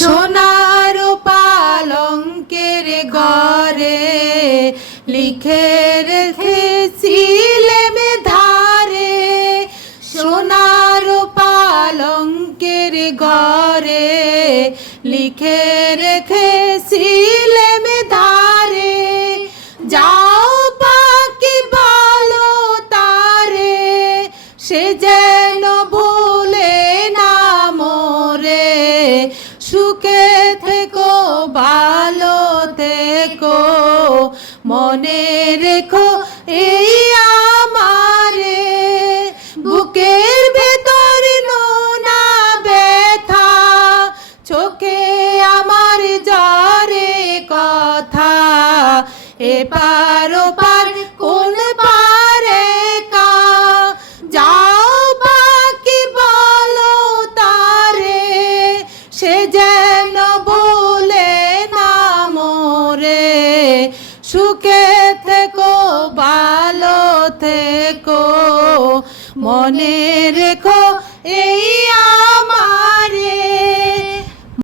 সোনার পালঙ্কের ঘরে লিখে রেখেছিলেম ধারে, সোনার পালঙ্কের ঘরে লিখে রেখেছিলেম ধারে। যাও পাখি বলো তারে, সে যেন ভুলে না মোরে। সুখে থেকো ভালো থেকো, মনে রেখো এই আমারে। বুকের ভেতর নোনা ব্যথা, চোখে আমার ঝরে কথা। এপার ওপার কোন পারে কা, যাও পাখি বলো তারে, সে যেন ভুলে না মোরে। সুখে থেকো ভালো থেকো, মনে রেখো